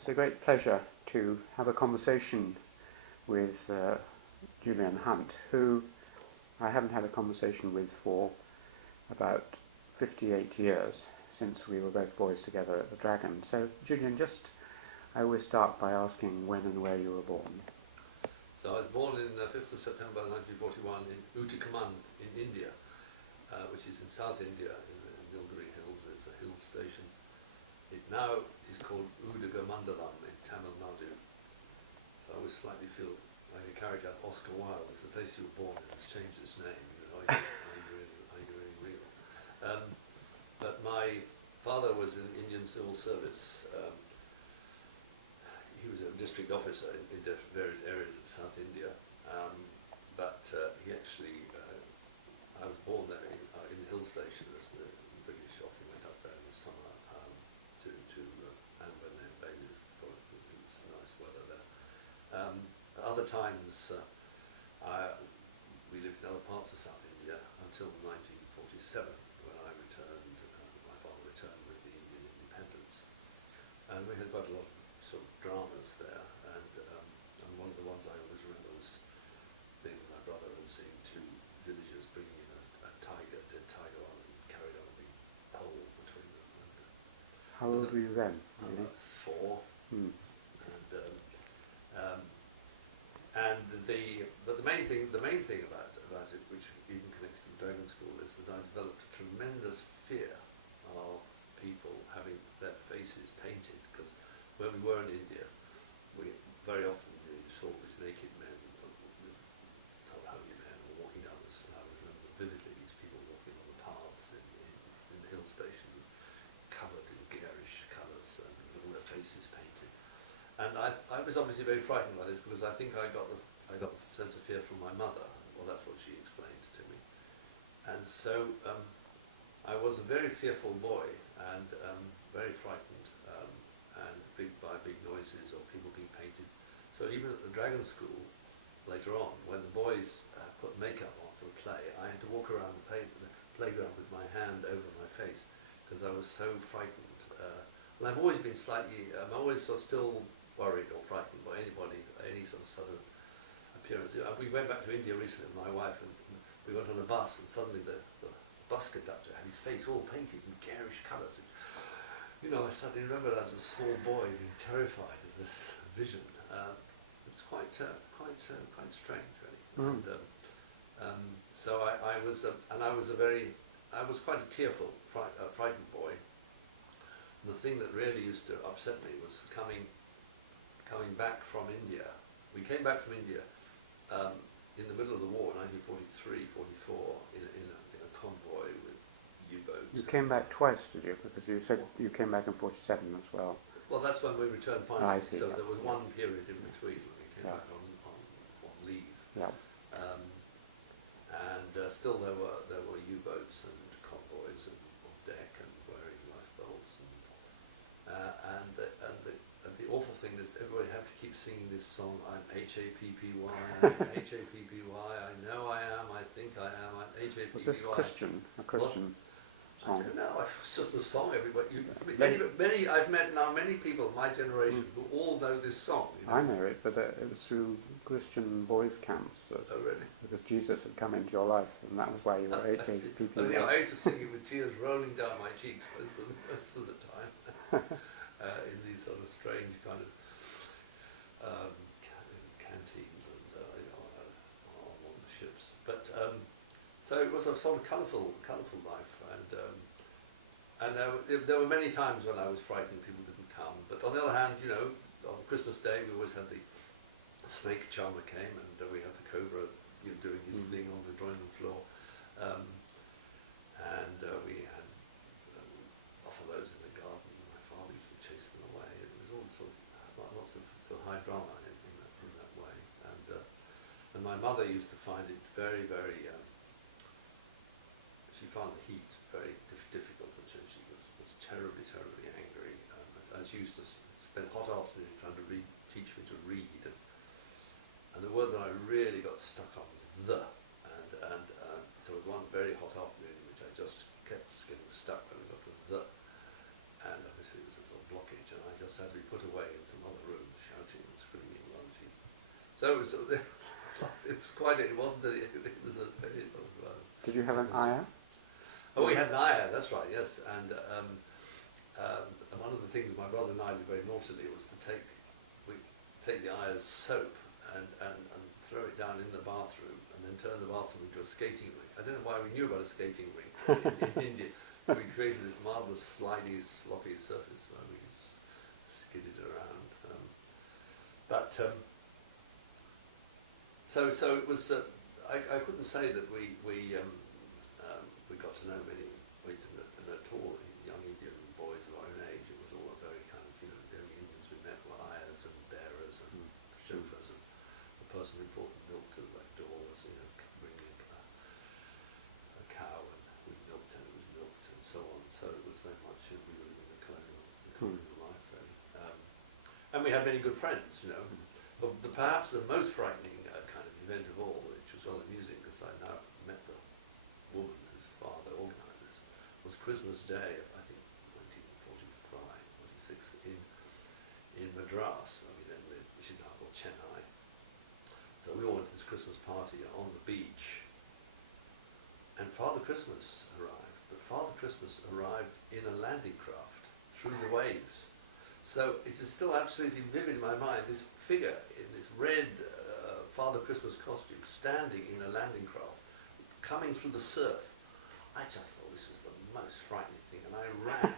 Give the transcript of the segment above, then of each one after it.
It's a great pleasure to have a conversation with Julian Hunt, who I haven't had a conversation with for about 58 years, since we were both boys together at the Dragon. So, Julian, I always start by asking when and where you were born. So I was born in 5th of September 1941 in Uttakamand in India, which is in South India in the Nilgiri Hills. It's a hill station. It now is called Udagamandalam in Tamil Nadu. So I always slightly feel like a character Oscar Wilde. If the place you were born in has changed its name, are you really real? But my father was in Indian civil service. He was a district officer in various areas of South India, but he actually, I was born there in the hill station as the British often went up there in the summer to Anban and Bailey, because it was nice weather there. At other times, we lived in other parts of South India until 1947, when I returned, my father returned with the Indian independence. And we had quite a lot of sort of dramas there, and one of the ones I always remember was being with my brother and seeing two villagers bringing in a dead tiger on and carried on a big pole between them. And, how old were you then? Really? 4. But the main thing about it, which even connects to the Dragon School, is that I developed a tremendous fear of people having their faces painted, because when we were in India, we very often saw these naked men, sort of holy men, walking down the street. I remember vividly these people walking on the paths in the hill station, covered in garish colours and with all their faces painted. And I was obviously very frightened by this, because I think I got the sense of fear from my mother. Well, that's what she explained to me. And so I was a very fearful boy, and very frightened, and by big noises or people being painted. So even at the Dragon School, later on, when the boys put makeup on for the play, I had to walk around the playground with my hand over my face, because I was so frightened. And I've always been slightly, I'm always sort of still worried or frightened by anybody, any sort of sudden appearance. We went back to India recently with my wife, and we went on a bus, and suddenly the bus conductor had his face all painted in garish colours. I suddenly remembered as a small boy being terrified of this vision. It's quite strange, really. Mm. And so I was quite a tearful, frightened boy. And the thing that really used to upset me was coming back from India. We came back from India in the middle of the war, 1943, 44, in a convoy with U-boats. You came back twice, did you? Because you said you came back in 47 as well. Well, that's when we returned finally. I see, so yes. there was one period in between when we came Yeah. back on leave. Yeah. And still there were U-boats and convoys on deck and wearing lifebelts. And the awful thing is everybody had to keep singing this song, I'm H-A-P-P-Y, I'm H-A-P-P-Y, I know I am, I think I am, I'm H-A-P-P-Y. Was this a Christian song? I don't know, it's just a song. I've met now many people of my generation who all know this song. I know it, but it was through Christian boys' camps. Oh, really? Because Jesus had come into your life, and that was why you were H-A-P-P-Y. I used to sing it with tears rolling down my cheeks most of the time. In these sort of strange kind of canteens and on the ships. But so it was a sort of colourful life, and there were many times when I was frightened people didn't come. But on the other hand, on Christmas Day we always had the snake charmer came, and we had the cobra doing his thing on the drawing room floor, and we had buffaloes in the garden. My father used to chase them away. It was all sort of lots of high drama in that way, and my mother used to find it very, very. She found the heat very difficult, and she was terribly, terribly angry. And she used to spend hot afternoons trying to teach me to read. And the word that I really got stuck on was the. And so it was one very hot afternoon in which I just kept getting stuck when we got to the. And obviously it was a sort of blockage, and I just had to be put away in some So it was, it was quite, it wasn't, it was a very sort of... Did you have an ayah? Oh, we had an ayah, that's right, yes. And one of the things my brother and I did very naughtily was to take the ayah's soap and throw it down in the bathroom and then turn the bathroom into a skating rink. I don't know why we knew about a skating rink in India. We created this marvellous slidey, sloppy surface where we skidded around. So it was. I couldn't say that we got to know many at all young Indian boys of our own age. It was all a very kind of, the only Indians we met were ayahs and bearers and chauffeurs, and the person who brought the milk to the back door was bringing a cow, and we milked and it was milked and so on. So it was very much we were living the colonial life really. And we had many good friends, But perhaps the most frightening kind of event of all, which was rather amusing because I now met the woman whose father organised this, was Christmas Day of, I think, 1945, 46, in Madras, where we then lived, which is now called Chennai. So we all went to this Christmas party on the beach, and Father Christmas arrived, but Father Christmas arrived in a landing craft through the waves. So it is still absolutely vivid in my mind, this figure in this red Father Christmas costume standing in a landing craft, coming through the surf. I just thought this was the most frightening thing, and I ran.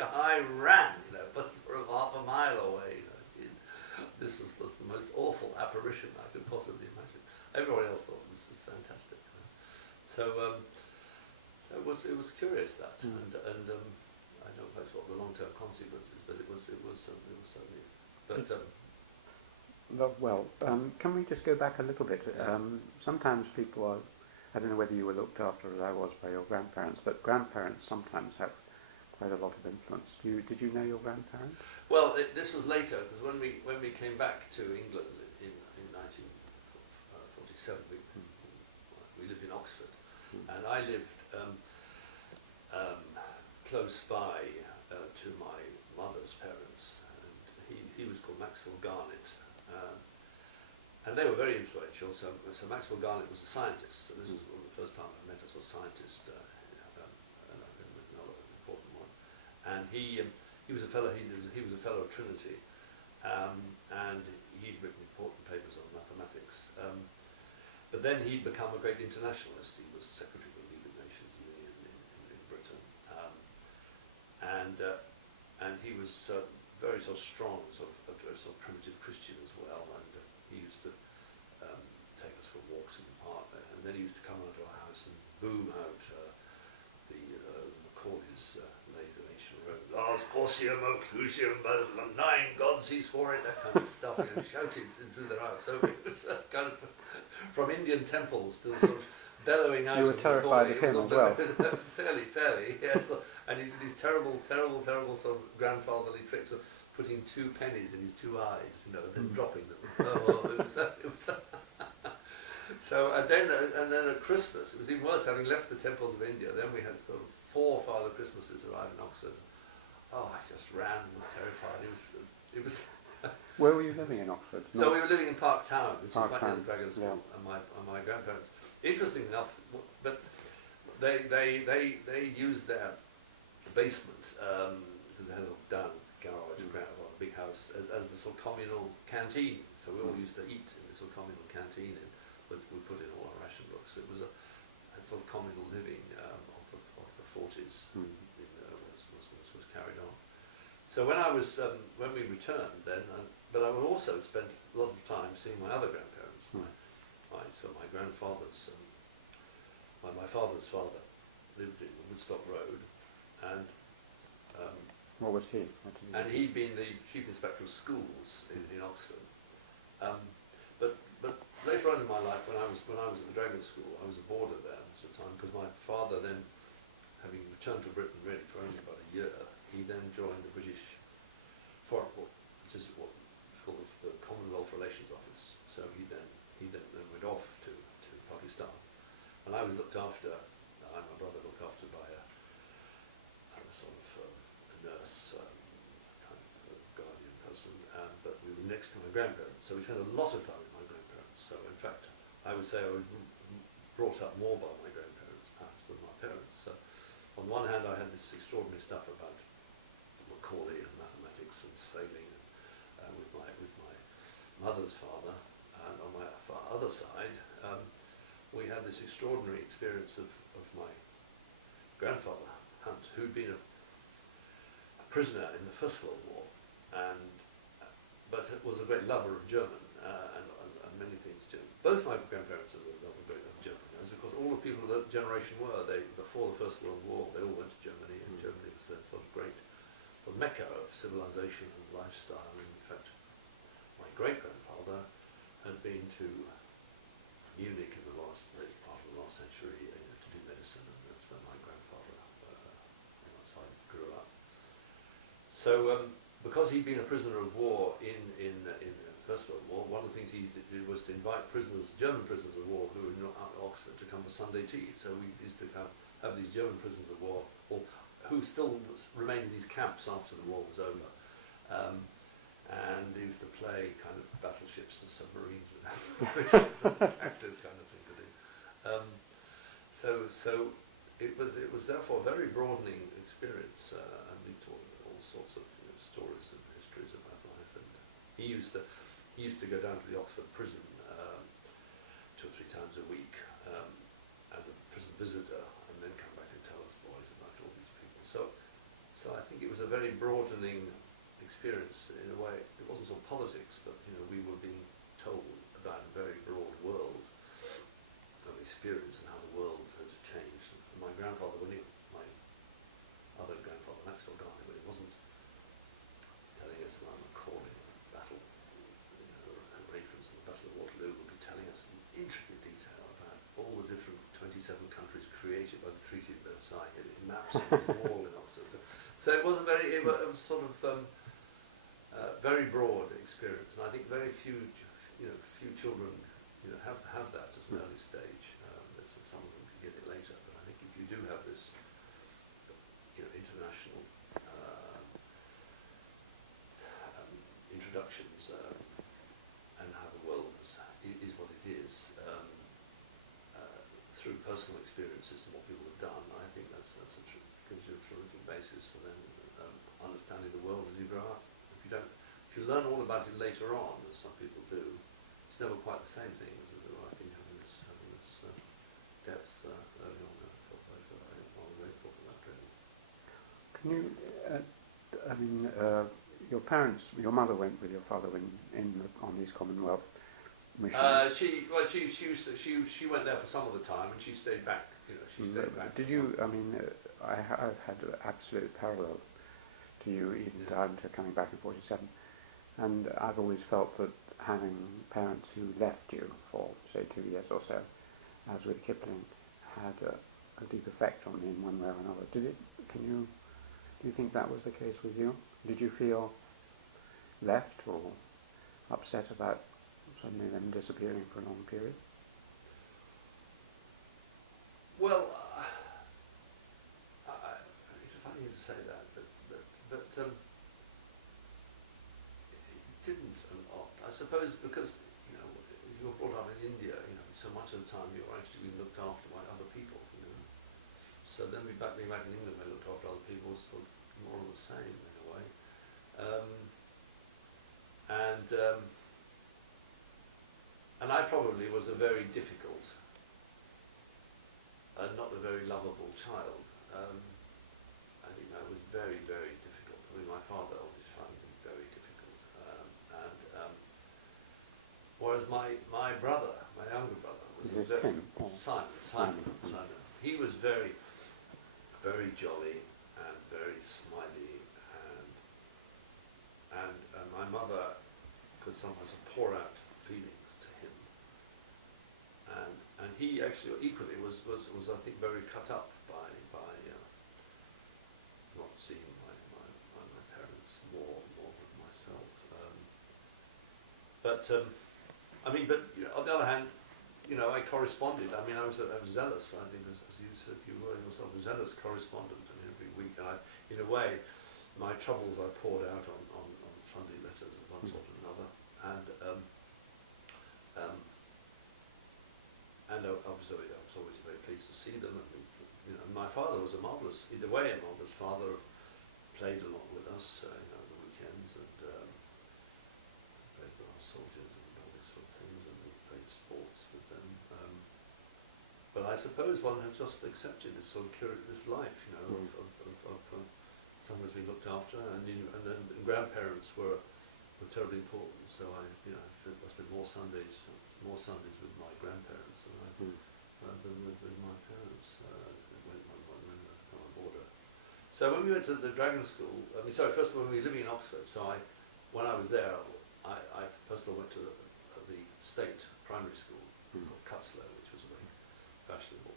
I ran, but for half a mile away. This was the most awful apparition I could possibly imagine. Everybody else thought this was fantastic. So it was curious that, and I don't know what the long-term consequences, but it was certainly. But can we just go back a little bit? Sometimes people are, I don't know whether you were looked after as I was by your grandparents, but grandparents sometimes have quite a lot of influence. Did you know your grandparents? Well, this was later, because when we came back to England in 1947, we lived in Oxford, and I lived close by to my mother's parents, and he was called Maxwell Garnett, and they were very influential. So Maxwell Garnett was a scientist, so this was one of the first time I met a sort of scientist, another important one, and he was a fellow. He was a fellow of Trinity, and he'd written important papers on mathematics. But then he'd become a great internationalist. He was secretary of the League of Nations in Britain, and he was very sort of strong, sort of primitive Christian as well. And he used to take us for walks in the park, and then he used to come out to our house and boom out the Macaulay's Lays of Ancient Rome, Lars Porcium Occlusium, by the 9 gods he swore it, that kind of stuff, shouting through their house. So it was kind of from Indian temples to sort of bellowing out. You were terrified of him as well. Fairly, yes. And he did these terrible sort of grandfatherly tricks of putting 2 pennies in his 2 eyes, and then dropping them. It was so, and then at Christmas, it was even worse. Having left the temples of India, then we had sort of 4 Father Christmases arrive in Oxford. Oh, I just ran and was terrified. It was. Where were you living in Oxford? So we were living in Park Town, which is quite near the Dragon School, yeah. and my grandparents. Interesting enough, but they used their basement because they had a down garage, a big house, as the sort of communal canteen. So we all used to eat in this sort of communal canteen, and we put in all our ration books. It was a sort of communal living of the 40s was carried on. So when we returned then, but I also spent a lot of time seeing my other grandparents. So my grandfather's, my father's father lived in Woodstock Road, and what was he? And he'd been the chief inspector of schools in Oxford. But later on in my life, when I was at the Dragon School, I was a boarder there at the time, because my father then, having returned to Britain really for only about a year, he then joined the British Foreign, which is what is called the Commonwealth Relations Office. So he then went off to Pakistan, and I was looked after. My brother looked after by a sort of a nurse, kind of guardian us, but we were next to my grandparents, so we spent a lot of time with my grandparents. So in fact, I would say I was brought up more by my grandparents perhaps than my parents. So on the one hand, I had this extraordinary stuff about Macaulay and mathematics and sailing with my mother's father, and on my other side, we had this extraordinary experience of my grandfather, Hunt, who'd been a prisoner in the First World War, but was a great lover of German and many things German. Both my grandparents were great love of German, as of course all the people of that generation were. Before the First World War, they all went to Germany, and Germany was their sort of great mecca of civilization and lifestyle. In fact, my great-grandfather had been to Munich in the late part of the last century to do medicine, and that's where my grandfather on that side grew up. So because he'd been a prisoner of war in the First World War, one of the things he did was to invite German prisoners of war who were not at Oxford to come for Sunday tea. So we used to have these German prisoners of war, who still remained in these camps after the war was over. And they used to play kind of battleships and submarines, which is a tactless kind of thing to do. So it was therefore a very broadening experience, and we taught all sorts of stories and histories about life. And he used to go down to the Oxford prison 2 or 3 times a week as a prison visitor, and then come back and tell us boys about all these people. So I think it was a very broadening experience in a way. It wasn't all politics, but we were being told about a very broad world of experience and how the world had changed. And my grandfather, my other grandfather, Maxwell Garney, when he wasn't telling us about Macaulay and the battle, and Rayford's and the Battle of Waterloo, would be telling us in intricate detail about all the different 27 countries created by the Treaty of Versailles, and maps on the wall and all sorts of. So it was sort of very broad experience, and I think very few children have that at an early stage. Some of them can get it later, but I think if you do have this international introductions and how the world is what it is through personal experiences and what people have done, I think gives you a terrific basis for then understanding the world as you grow up. If you learn all about it later on, as some people do, it's never quite the same thing as I think having this depth early on. I felt I'm grateful for that, really. Can you, your mother went with your father on these Commonwealth missions? She went there for some of the time, and she stayed back. She stayed back. Did you? I've had an absolute parallel to you, even down to coming back in '47, and I've always felt that having parents who left you for say 2 years or so, as with Kipling, had a deep effect on me in one way or another. Do you think that was the case with you? Did you feel left or upset about suddenly them disappearing for a long period? Well, it's funny to say that, but it didn't a lot. I suppose because you were brought up in India, so much of the time you were actually being looked after by other people. So then being back in England, they looked after other people, was sort of more of the same in a way. And I probably was a very difficult and not a very lovable child. I think I was very, very difficult. I mean, my father always found me very difficult. Whereas my brother, my younger brother, was Simon. He was very, very jolly and very smiley, and my mother could sometimes pour out feelings to him, and he actually equally was I think very cut up by not seeing my parents more than myself. But on the other hand, I corresponded. I mean, I was zealous. I think, as you said, you were yourself a zealous correspondent. I mean, every week, in a way, my troubles I poured out on Sunday letters one sort or another, and I was always very pleased to see them. And you know, my father was in a way, a marvelous father. Played a lot with us, you know, on the weekends, and played with our soldiers and all these sort of things, and we played sports with them. But I suppose one had just accepted this sort of this life, you know, of someone who's been looked after, and then grandparents were terribly important. So I spent more Sundays with my grandparents than with my parents when I was border. So when we went to the Dragon School, first of all, when we were living in Oxford, when I was there, I first of all went to the state primary school called Cutslow, which was a very fashionable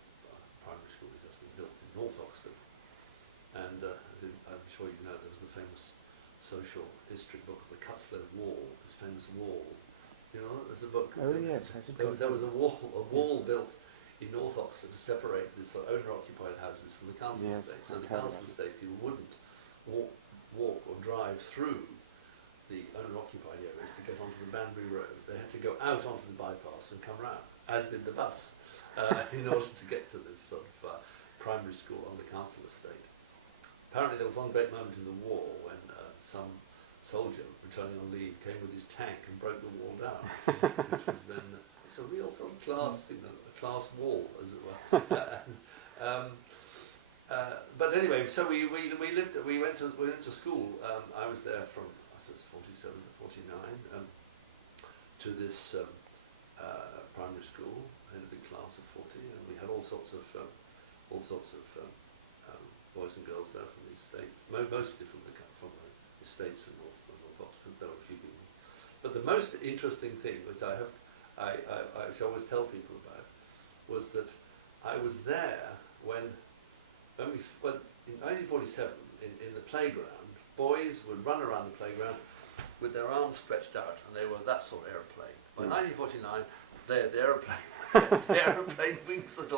primary school that just been built in North Oxford. And I'm sure you know, there was the famous social history book of the Cutslow Wall, this famous wall. You know, there's a book. Oh yes, I think there was a wall built in North Oxford to separate the sort of owner-occupied houses from the council estate. So the council estate people wouldn't walk or drive through the owner-occupied areas to get onto the Banbury Road. They had to go out onto the bypass and come round, as did the bus, in order to get to this sort of primary school on the council estate. Apparently there was one great moment in the war when some soldier returning on leave came with his tank and broke the wall down, which was then it's a real sort of class, you know, a class wall, as it were. But anyway, so we went to school. I was there from I think it was 47 to 49 to this primary school. I had a big class of 40, and we had all sorts of boys and girls there from the estate, mostly from the estates in North Oxford. There were a few people, but the most interesting thing, which I always tell people about, was that I was there when in 1947 in the playground, boys would run around the playground with their arms stretched out, and they were that sort of aeroplane. By 1949, the aeroplane wings had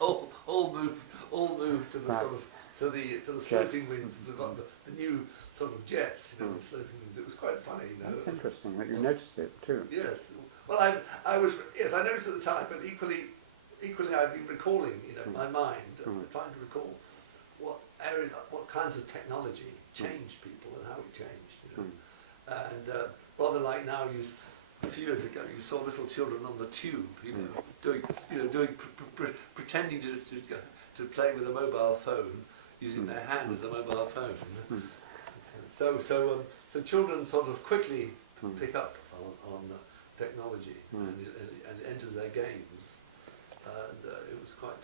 all moved to the sort of to the sloping wings, the new sort of jets, you know, the sloping wings. It was quite funny, you know. That's interesting that you noticed it too. Yes. Well, I noticed at the time, but equally I've been recalling, you know, my mind, trying to recall what kinds of technology changed people and how it changed, you know. And rather like now, a few years ago, you saw little children on the tube, you know, pretending to play with a mobile phone, using their hand as a mobile phone. So children sort of quickly pick up on technology and it enters their games, and it was quite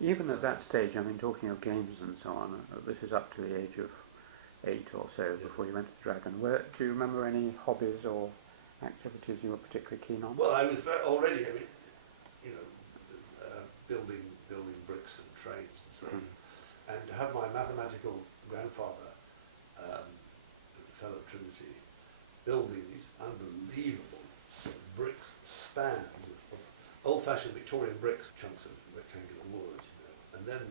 even at that stage. I mean, talking of games and so on, this is up to the age of 8 or so before you went to the Dragon. Do you remember any hobbies or activities you were particularly keen on? Well, I was already, I mean, you know, building bricks and trains and so on. And to have my mathematical grandfather, as a fellow of Trinity, building these unbelievable bricks, spans of old-fashioned Victorian bricks, chunks of rectangular wood, you know. And then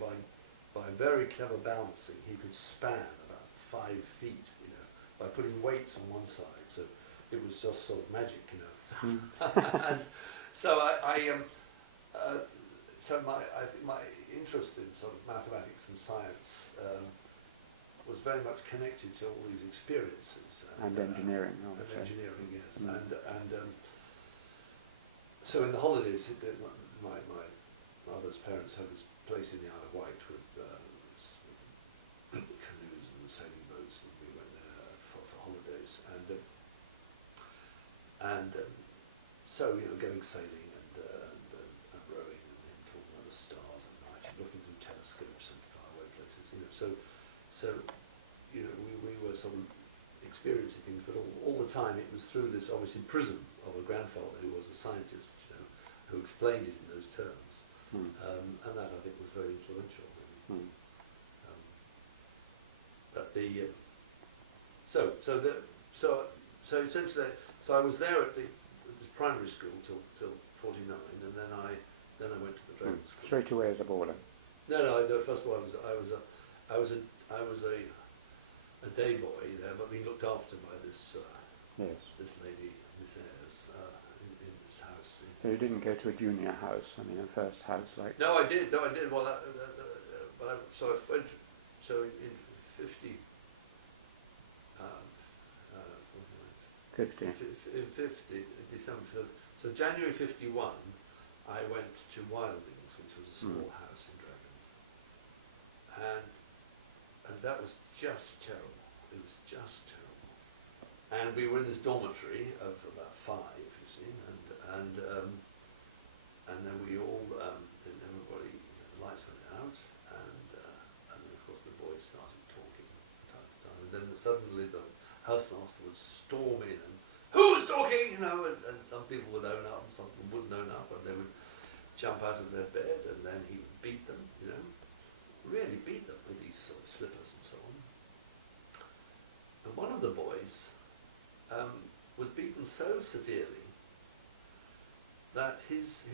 by very clever balancing, he could span about 5 feet, you know, by putting weights on one side. So it was just sort of magic, you know. And so I think my interest in sort of mathematics and science was very much connected to all these experiences. And engineering, obviously. And engineering, yes. And so in the holidays, my mother's parents had this place in the Isle of Wight with canoes and sailing boats, and we went there for holidays. And so, you know, going sailing and rowing and talking about the stars at night, looking through telescopes and faraway places, you know. So you know, we were sort of experiencing things, but all the time it was through this obviously prism of a grandfather who was a scientist, you know, who explained it in those terms, and that I think was very influential. But so essentially. So I was there at the primary school till 49, and then I went to the Dragon School. Straight away as a boarder? No. First of all, I was a day boy there, but being looked after by this Yes. this lady, Miss Ayres, in this house. So you didn't go to a junior house, I mean a first house like... No, I did. No, I did. Well, so I went. So in 50. 50. In 50, December 5th. So January 51, I went to Wildings, which was a small house in Dragons, and that was just terrible. It was just terrible. And we were in this dormitory of about 5, you see, and then we all, and everybody, the lights went out, and then of course the boys started talking from time to time, and then suddenly the housemaster would storm in and, "Who's talking?" You know, and some people would own up and some people wouldn't own up, and they would jump out of their bed, and then he would beat them, you know, really beat them with these sort of slippers and so on. And one of the boys was beaten so severely that his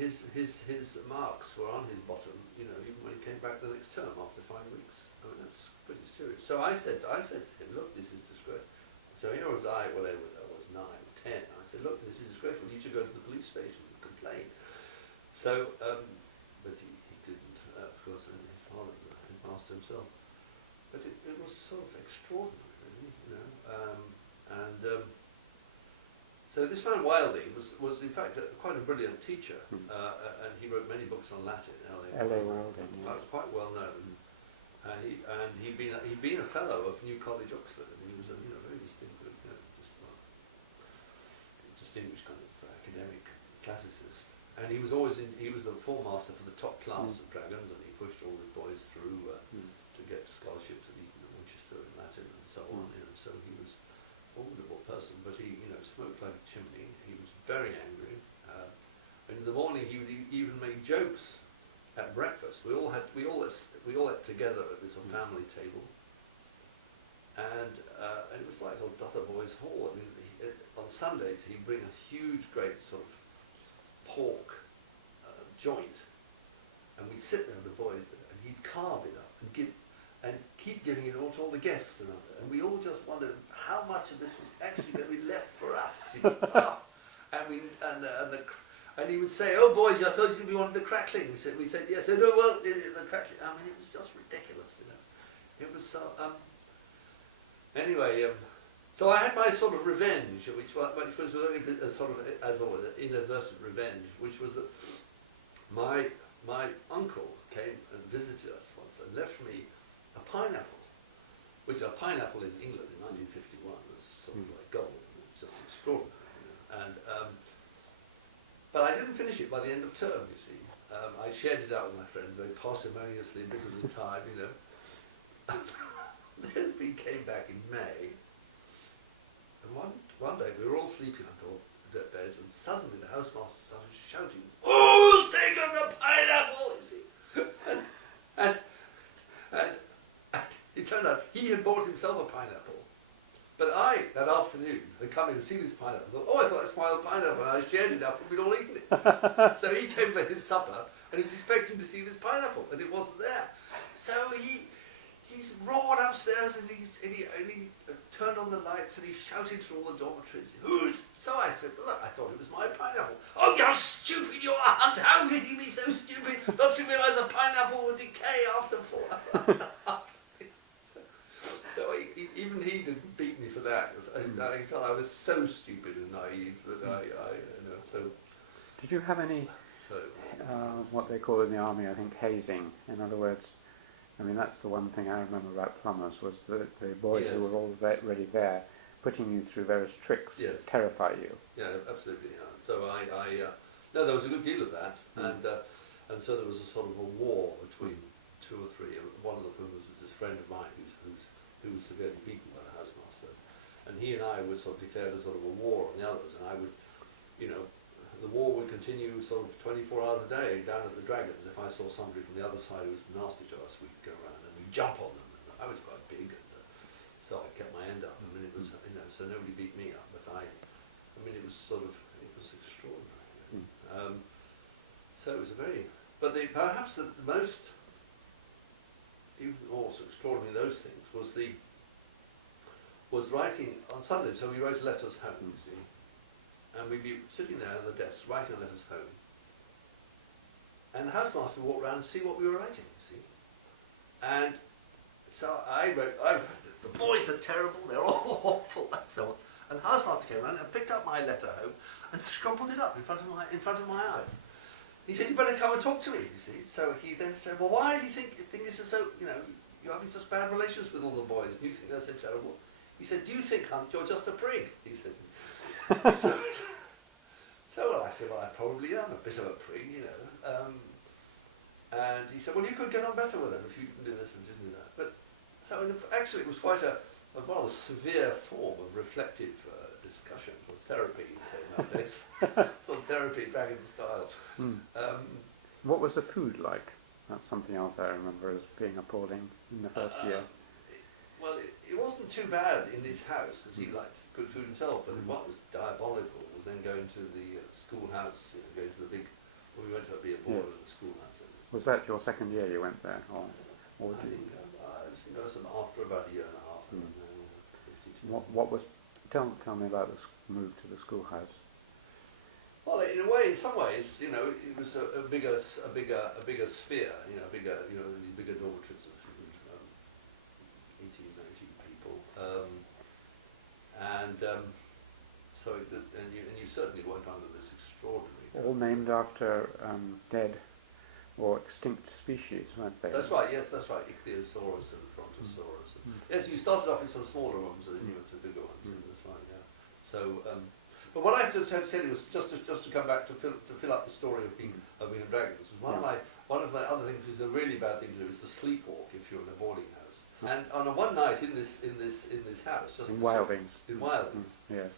marks were on his bottom, you know, even when he came back the next term after 5 weeks. I mean, that's pretty serious. So I said to him, "Look, this is disgraceful." So here was I, whatever, I was 9, 10. I said, "Look, this is disgraceful. You should go to the police station and complain." So, but he didn't, of course, and his father, his master himself. But it was sort of extraordinary, really, you know. So this man Wilding was in fact quite a brilliant teacher, and he wrote many books on Latin. L.A. Wilding, yes. Quite well known. He'd been a fellow of New College, Oxford, and he was a very distinguished, distinguished kind of academic classicist. And he was the form master for the top class of Dragons, and he pushed all his boys through to get scholarships at Eton and Winchester in Latin and so on. You know, so he was a formidable person, but he smoked like a chimney. He was very angry. And in the morning he would even make jokes at breakfast. We all ate together at this family table, and it was like old Dotheboys Hall. I mean, on Sundays he'd bring a huge, great sort of pork joint, and we'd sit there with the boys, and he'd carve it up and keep giving it all to all the guests around it, and we all just wondered how much of this was actually going to be left for us. You know? And he would say, "Oh boys, I thought you wanted the crackling." We said yes. So no, well, the crackling. I mean, it was just ridiculous, you know. It was so. Anyway, so I had my sort of revenge, which was only a sort of, as always, an inadvertent revenge, which was that my uncle came and visited us once and left me a pineapple, which a pineapple in England in 1951 was sort of like gold. It was just extraordinary, you know. And but I didn't finish it by the end of term, you see. I shared it out with my friends very parsimoniously, a bit at a time, you know. Then we came back in May, and one day we were all sleeping under our beds, and suddenly the housemaster started shouting, "Who's taken the pineapple?" You see. And it turned out he had bought himself a pineapple. But I, that afternoon, had come in to see this pineapple. I thought, "Oh, I thought that's my old pineapple," and I shared it up and we'd all eaten it. So he came for his supper, and he was expecting to see this pineapple, and it wasn't there. So he roared upstairs, and he turned on the lights, and he shouted through all the dormitories, "Who's?" So I said, "Well, look, I thought it was my pineapple." "Oh, how stupid you are, Hunt! How could you be so stupid? Don't you realise a pineapple will decay after 4 hours?" So even he didn't beat me for that. I felt I was so stupid and naive that so. Did you have any, what they call in the army, I think, hazing? In other words, I mean, that's the one thing I remember about plumbers, was the boys who were already there, putting you through various tricks to terrify you. Yeah, absolutely. Yeah. So no, there was a good deal of that, and so there was a sort of a war between 2 or 3. One of them was this friend of mine who was severely beaten by the housemaster, and he and I would sort of declare a sort of a war on the others, and I would, you know, the war would continue sort of 24 hours a day down at the Dragons. If I saw somebody from the other side who was nasty to us, we'd go around and we'd jump on them. And I was quite big, and so I kept my end up. I mean, it was, you know, so nobody beat me up, but I mean, it was extraordinary. So it was a very, but perhaps the most, even more so extraordinary than those things, was was writing on Sunday, so we wrote letters home, you see. And we'd be sitting there at the desk writing letters home. And the housemaster would walk around and see what we were writing, you see. And so I wrote, the boys are terrible, they're all awful, and so on. And the housemaster came around and picked up my letter home and scrumpled it up in front of my eyes. He said, "You better come and talk to me," you see. So he then said, "Well, why do you think this is so, you're having such bad relations with all the boys, and you think they're so terrible?" He said, "Do you think, Hunt, you're just a prig?" He said. So well, I said, "Well, I probably am a bit of a prig, and he said, "Well, you could get on better with them if you didn't do this and didn't do that." But so actually, it was quite a rather severe form of reflective discussion, or therapy, you say nowadays. Sort of therapy, dragon style. What was the food like? That's something else I remember as being appalling in the first year. Well, it wasn't too bad in his house, because he liked good food himself, and what was diabolical was then going to the schoolhouse, going to the big, well, we went to be a board at the schoolhouse. Was that your second year you went there? Or I think it was after about a year and a half. 52. What was, tell me about the move to the schoolhouse. Well, in a way, in some ways, it was a bigger sphere, bigger dormitories of 18, 19 people, and you certainly weren't under this extraordinary. All named after dead or extinct species, weren't they? That's right. Yes, that's right. Ichthyosaurus and Brontosaurus. Yes, you started off in some smaller rooms, and then you went to bigger ones. That's right. Yeah. So. But what I had to tell you was just to come back to fill up the story of being dragons. One of my other things is a really bad thing to do is to sleepwalk if you're in a boarding house. And on one night in this house, just in Wildings, yes,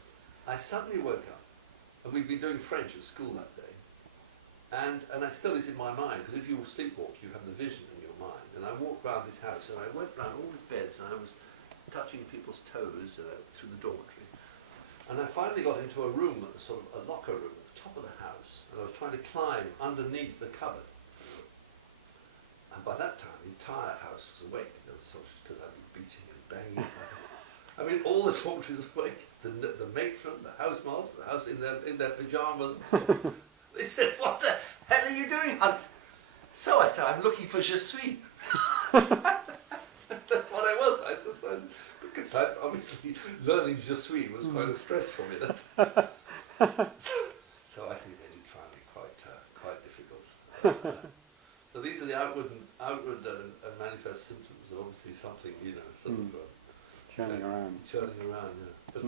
I suddenly woke up, and we'd been doing French at school that day, and it still is in my mind, because if you sleepwalk, you have the vision in your mind. And I walked round this house, and I went round all these beds, and I was touching people's toes through the dormitory. And I finally got into a room, sort of a locker room at the top of the house, and I was trying to climb underneath the cupboard. And by that time, the entire house was awake, because I'd been beating and banging. I mean, all the dormitories was awake. The matron, the housemaster, the house in their pajamas. And so on. They said, "What the hell are you doing, Hunt?" So I said, "I'm looking for je suis." That's what I was. I suppose. Because obviously learning je suis was quite a stress for me. So I think they did find me quite difficult. So these are the outward and manifest symptoms of obviously something, sort of churning around. Yeah.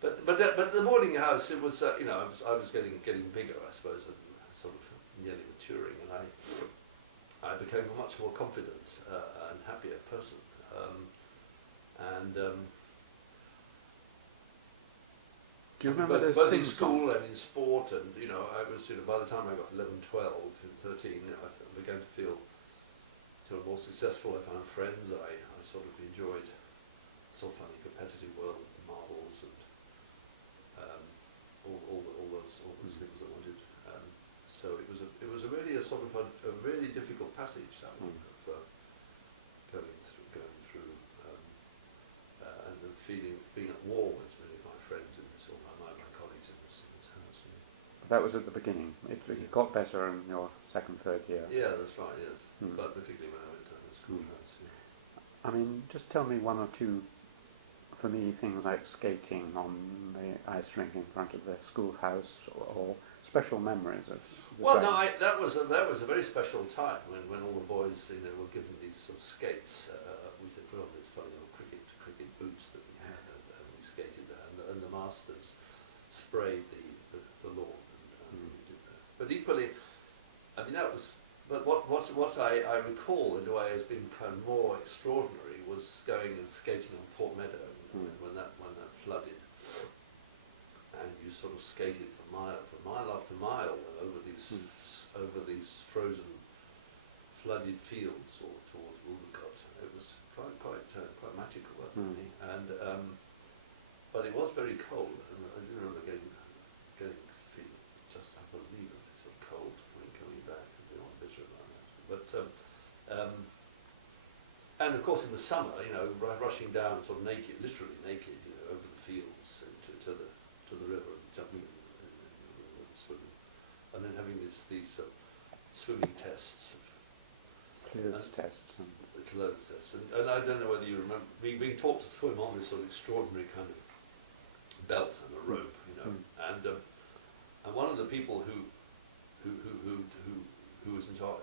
But the boarding house, it was I was getting bigger, I suppose, and sort of nearly maturing, and I became a much more confident and happier person. Do you remember both the in school and in sport, and I was by the time I got 11, 12, and 13, I began to feel sort of more successful. I found friends. I sort of enjoyed sort of funny competitive world, marbles, and all those things I wanted. So it was really a sort of a really difficult passage, that one, of going through and then being at war with many of my friends in this, or my colleagues in this house. That was at the beginning. It got better in your second, third year. Yeah, that's right. Yes, but particularly when I went to the schoolhouse. I mean, just tell me one or two, for me, things like skating on the ice rink in front of the schoolhouse, or special memories of. Well, no, that was a very special time when all the boys were given these sort of skates. We put on these funny little cricket boots that we had, and we skated there, and the masters sprayed the lawn. And we did that. But equally, I mean, that was. But what I recall in a way as being kind of more extraordinary was going and skating on Port Meadow when that flooded, and you sort of skated for mile after mile over these frozen, flooded fields or towards Woolcott. It was quite magical for me, and but it was very cold, and I do remember getting feeling just unbelievably sort of cold when coming back, and being bitter about that. But and of course in the summer, you know, rushing down sort of naked, literally naked, you know, over the fields to the river and jumping and swimming, and then having these swimming tests. Clothes tests. The clothes tests, and I don't know whether you remember being taught to swim on this sort of extraordinary kind of belt and a rope, you know, and one of the people who was in charge,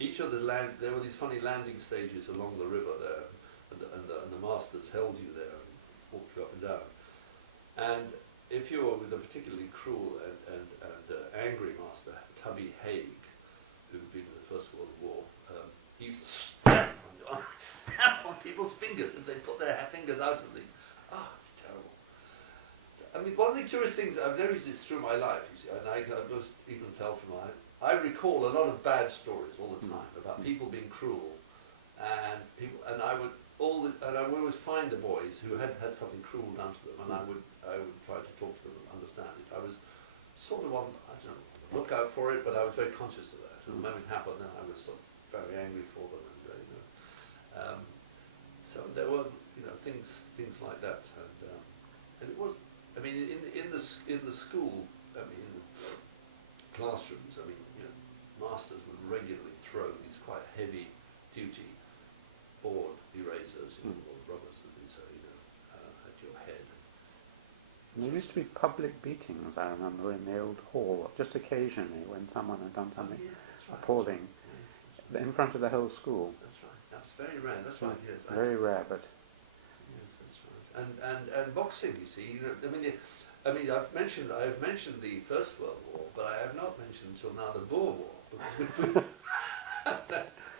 each of there were these funny landing stages along the river there, and the masters held you there and walked you up and down. And if you were with a particularly cruel and angry master, Tubby Haig, who'd been in the First World War, he used to stamp on people's fingers if they put their fingers out of the. It's terrible. I mean, one of the curious things I've noticed is through my life, you see, and I was able to tell from I recall a lot of bad stories all the time about people being cruel, and I would always find the boys who had something cruel done to them, and I would try to talk to them and understand it. I was sort of on, I don't know, look out for it, but I was very conscious of that. And the moment it happened, then I was sort of very angry for them, and so there were, you know, things like that, and it was. I mean, in the school, I mean, in the classrooms, I mean, you know, masters would regularly throw these quite heavy-duty board erasers, you know, or rubbers, as we say, you know, at your head. And there used to be public beatings, I remember, in the old hall, just occasionally when someone had done something appalling, in front of the whole school. That's right. That's very rare. That's right. Yes. Very rare, but. And boxing, you see, you know, I mean, I've mentioned the First World War, but I have not mentioned until now the Boer War, because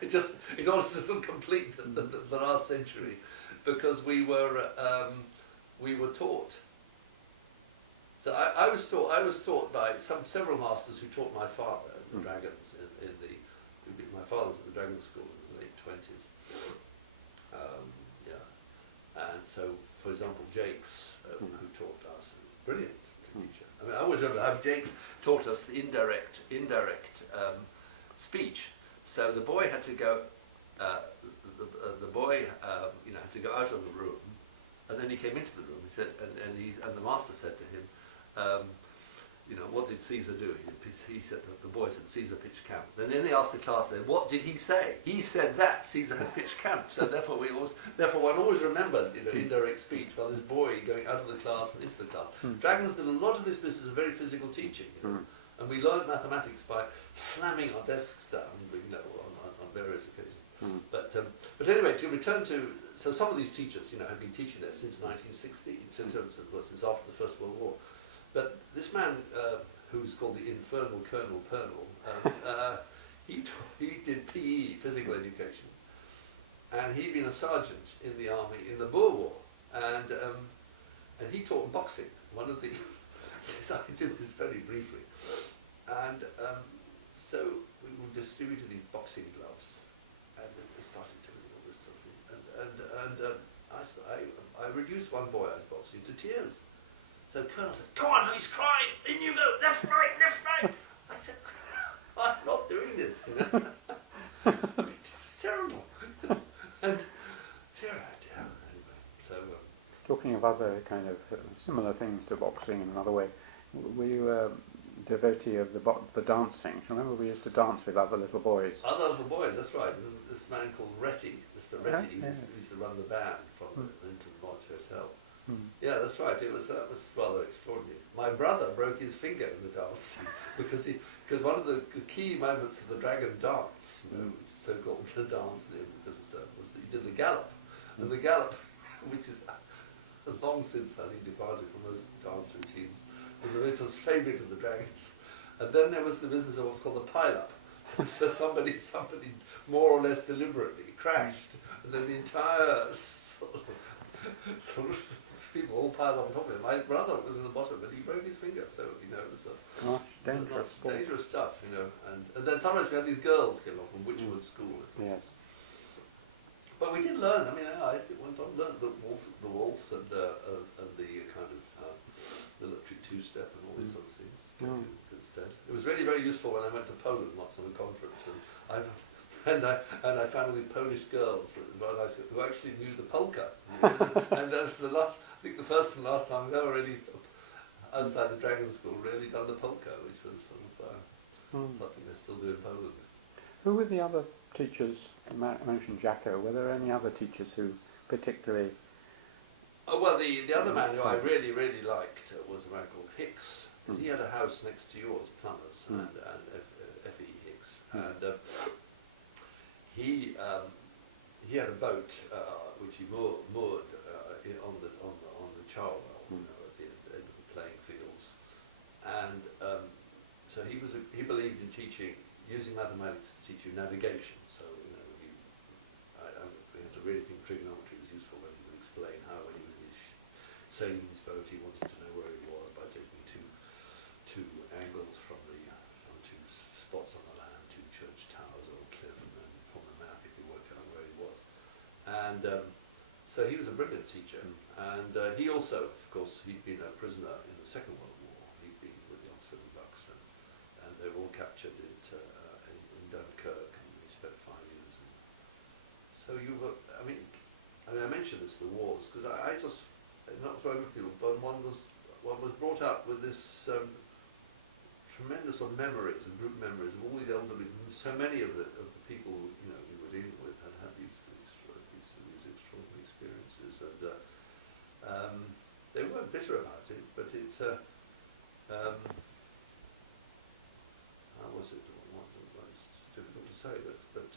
it just in order to complete the last century, because we were taught. So I was taught by several masters who taught my father the dragons my father was at the dragon school in the late 20s. And so, for example, Jakes, who taught us, brilliant teacher. I mean, I always remember how Jakes taught us the indirect speech. So the boy had to go. The boy, you know, had to go out of the room, and then he came into the room. He said, and the master said to him, you know, what did Caesar do? He said, the boy said, Caesar pitched camp. And then they asked the class, what did he say? He said that Caesar had pitched camp. So therefore one always remembered, you know, indirect speech while this boy going out of the class and into the class. Dragons did a lot of this business of very physical teaching, you know, and we learned mathematics by slamming our desks down, you know, on various occasions. But anyway, to return to, so some of these teachers, you know, had been teaching there since 1960, since after the First World War. But this man, who's called the Infernal Colonel Pernell, he did PE, physical education, and he'd been a sergeant in the army in the Boer War, and he taught boxing. One of the, I did this very briefly, and so we distributed these boxing gloves, and we started doing all this sort of thing, and I reduced one boy I was boxing to tears. So Colonel said, "Come on, he's crying. In you go, left, right, left, right." I said, "I'm not doing this, you know." It's terrible. And dear, anyway. So talking of other kind of similar things to boxing in another way, were you a devotee of the dancing? Do you remember we used to dance with other little boys? Other little boys, that's right. And this man called Retty, Mr. Retty, used to run the band from the Linton Lodge Hotel. Yeah, that's right. That was rather extraordinary. My brother broke his finger in the dance because one of the key moments of the dragon dance, you know, so-called the dance, was that he did the gallop, and the gallop, which is long since I think departed from most dance routines, was the most favourite of the dragons. And then there was the business of what's called the pile-up. So somebody more or less deliberately crashed, and then the entire sort of people all piled on top of him. My brother was in the bottom, but he broke his finger, so, you know, it was dangerous stuff, you know. And then sometimes we had these girls came up from Wychwood School. Yes. But we did learn. I mean, I went on learned the waltz and the kind of military two-step and all these sort of things. Instead, it was really very useful when I went to Poland once on a conference, and I and I found all these Polish girls who actually knew the polka, and that was the last, I think the first and last time I've ever really, outside the Dragon School, really done the polka, which was sort of something they still do in Poland. Who were the other teachers? You mentioned Jacko. Were there any other teachers who particularly... Oh, well, the other man who I really, really liked was a man called Hicks. He had a house next to yours, Plumbers, and F.E. Hicks. And he had a boat which he moored on the Charwell, at the end of the playing fields. And so he believed in using mathematics to teach you navigation. So we had to really think trigonometry was useful when he would explain how, when he was sailing his boat, he wanted to know where he was by taking two angles from two spots on the land, two church towers or a cliff, and then from the map he could work out where he was. And so he was a brilliant teacher, and he also, of course, he'd been a prisoner in the Second World War. He'd been with the Oxford Bucks, and they were all captured in Dunkirk, and he spent 5 years. So you were, I mean, I mentioned this, the wars, because I just, not so many people, but one was brought up with this tremendous memories and group memories of all these elderly, so many of the people we were dealing with had these extraordinary experiences, and they weren't bitter about it, but it how was it? It's difficult to say, but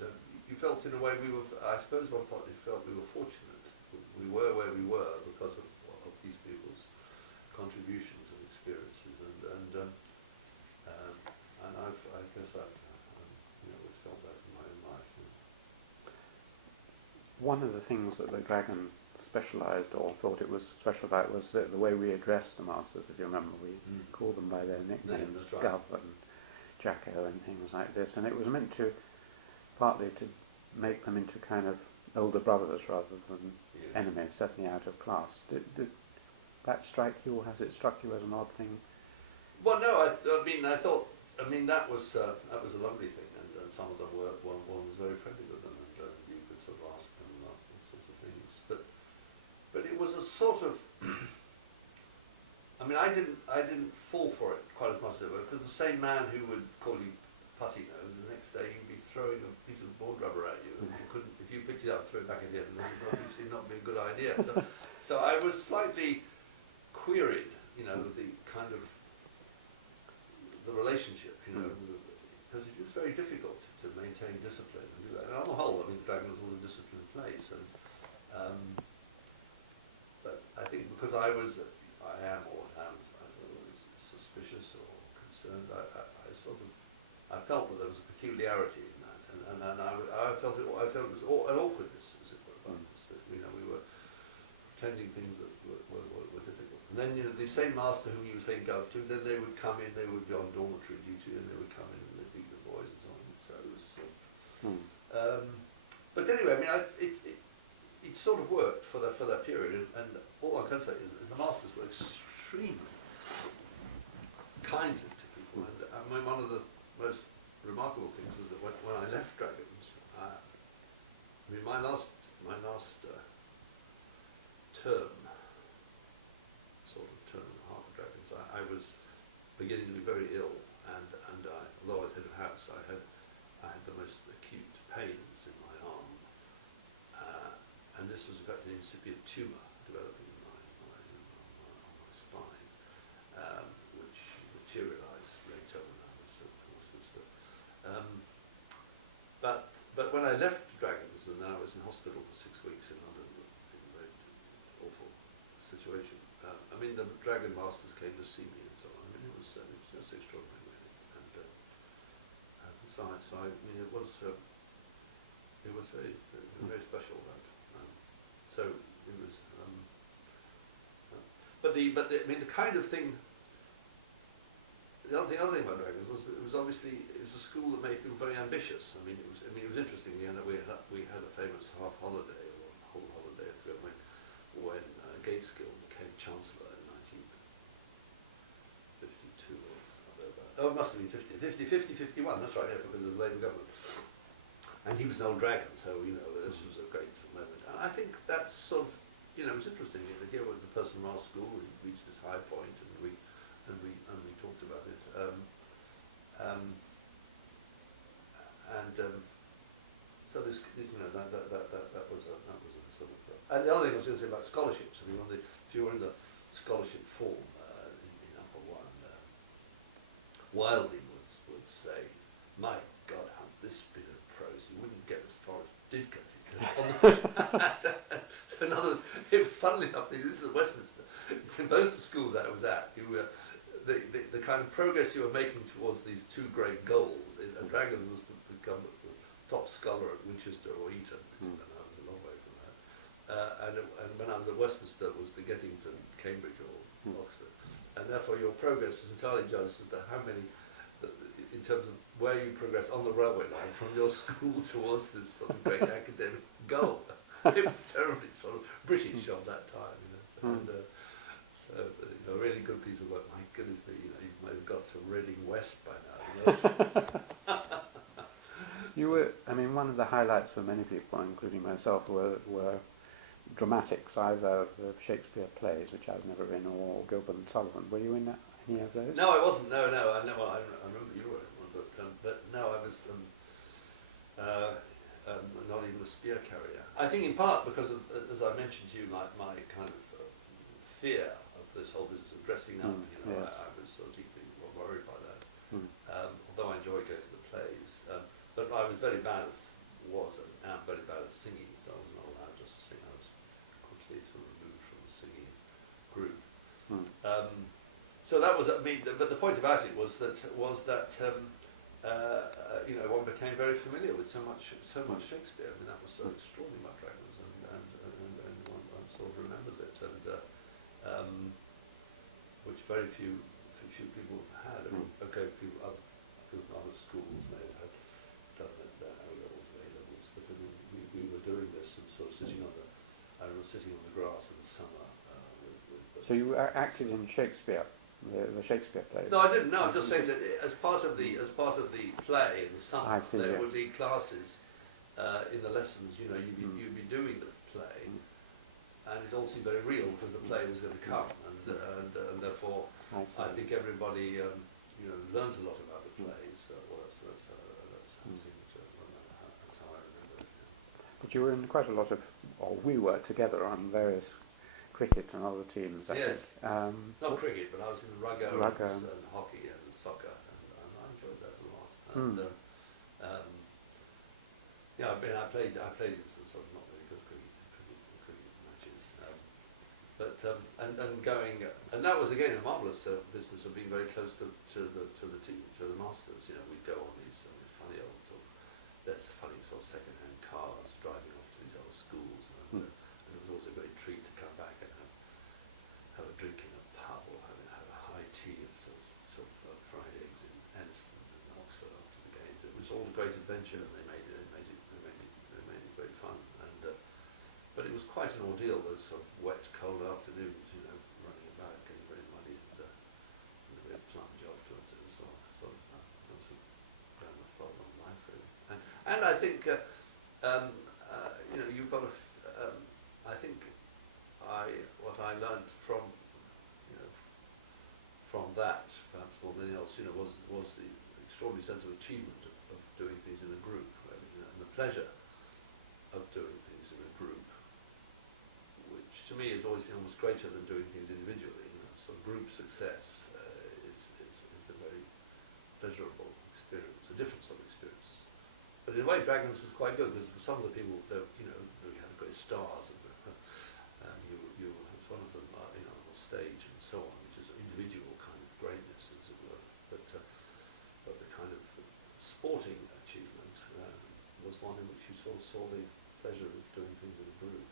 you felt in a way I suppose one partly felt we were fortunate. We were where we were because of these people's contributions and experiences, and I guess I've always felt that in my own life. One of the things that the Dragon specialised, or thought it was special about, was the way we addressed the masters. If you remember, we called them by their nicknames, right. Gov and Jacko and things like this, and it was meant to partly to make them into kind of older brothers rather than enemies, certainly out of class. Did that strike you, or has it struck you as an odd thing? Well, no, I thought that was a lovely thing, and some of them were, one was very friendly with them, and you could sort of ask them all sorts of things. But it was a sort of, I didn't fall for it quite as much as it was, because the same man who would call you putty nose, the next day he'd be throwing a piece of board rubber at you, and you couldn't, if you picked it up, throw it back again, and it would obviously not be a good idea. So I was slightly queried, the kind of the relationship, because it is very difficult to maintain discipline and do that. And on the whole, the Dragon was a disciplined place, and but I think because I am suspicious or concerned, I felt that there was a peculiarity in that, and I felt it was an awkwardness, as it were, about us, that we were pretending things that were difficult. And then the same master whom you were saying Gov to, then they would come in, they would be on dormitory duty, and they would come in and they'd beat the boys and so on. So it was, but anyway, it sort of worked for that period, and all I can say is the masters were extremely kindly to people, and one of the most remarkable things was that when I left Dragons, my last term, sort of term and a half of Dragons, I was beginning to be very ill, and although I was head of house, I had the most acute pains in my arm, and this was in fact an incipient tumour developing on my spine, which materialised later when I was, of course, but when I left Dragons, and then I was in hospital for 6 weeks in London, in a very awful situation. The Dragon Masters came to see me and so on. It was just extraordinary, really. And it was very special. So it was. But the kind of thing. The other thing about Dragons was that it was a school that made people very ambitious. It was interesting. We had a famous half holiday or whole holiday when Gateskill became Chancellor in 1952 or something like that. Oh, it must have been 51. That's right, yeah, because of the Labour government. and he was an old dragon, so this was a great moment. And I think that's sort of it was interesting. Here was a person from our school who reached this high point, and we talked about it. So this, that was a sort of. And the other thing I was going to say about scholarships. I mean, if you were in the scholarship form in Upper One, Wilding would say, "My God, Hunt, this bit of prose you wouldn't get as far as Didcot." He said. So in other words, it was funnily enough. This is at Westminster. It's in both the schools that I was at. You were the kind of progress you were making towards these two great goals. Dragons was to become the top scholar at Winchester or Eton, and I was a long way from that. And when I was at Westminster, was to get into Cambridge or Oxford, and therefore your progress was entirely judged as to how many, in terms of where you progressed on the railway line from your school towards this sort of great academic goal. It was terribly sort of British of that time, and so a really good piece of work. My goodness me, you might have got to Reading West by now. You were, I mean, one of the highlights for many people, including myself, were dramatics, either of Shakespeare plays, which I was never in, or Gilbert and Sullivan. Were you in any of those? No, I wasn't. No. I remember you were in one, but no, I was not even a spear carrier. I think in part because of, as I mentioned to you, my kind of fear of this whole business of dressing up. Yes. I was sort of deeply worried by that. Although I enjoy going to the plays, but I was very bad at am very bad at singing, so I was not allowed to sing. I was quickly sort of removed from the singing group. So that was, but the point about it was that one became very familiar with so much Shakespeare. I mean, that was so extraordinary about Dragons, and one sort of remembers it, and which very few people had. I mean, okay, people from other schools may have done their O levels and A levels, but I mean, we were doing this and sort of sitting on the grass in the summer. So you acted in Shakespeare, the Shakespeare plays? No, I didn't. No, I'm just saying that as part of the play in the summer, there would be classes in the lessons. You'd be doing the play, and it all seemed very real because the play was going to come, and therefore I think everybody learned a lot about the plays. That's how I remember it. But you were in quite a lot of, or we were together on various cricket and other teams. I think. Not cricket, but I was in rugger and hockey and soccer, and I enjoyed that a lot. And I played in some sort of not very good cricket matches, and that was again a marvellous business of being very close to the masters. We'd go on these funny sort of second-hand cars driving off to these other schools, and it was always a great treat to come back and have a drink in a pub or have a high tea of sort of fried eggs in Aniston's in Oxford after the games. It was all a great adventure, and they made it very fun. But it was quite an ordeal. Those sort of wet, cold afternoons, running about, getting very muddy, and a bit plunge afterwards. It was sort of grammar fault on life, really. And I think you've got to. I think what I learned from that, perhaps more than anything else, was the extraordinary sense of achievement of doing things in a group, really, and the pleasure of doing things in a group, which to me has always been almost greater than doing things individually. So group success is a very pleasurable experience, a different sort of experience. But in a way, Dragons was quite good because for some of the people, we had great stars, and you was one of them, on the stage and so on, which is individual kind of greatness, as it were. But the kind of sporting achievement was one in which you sort of saw the pleasure of doing things in a group.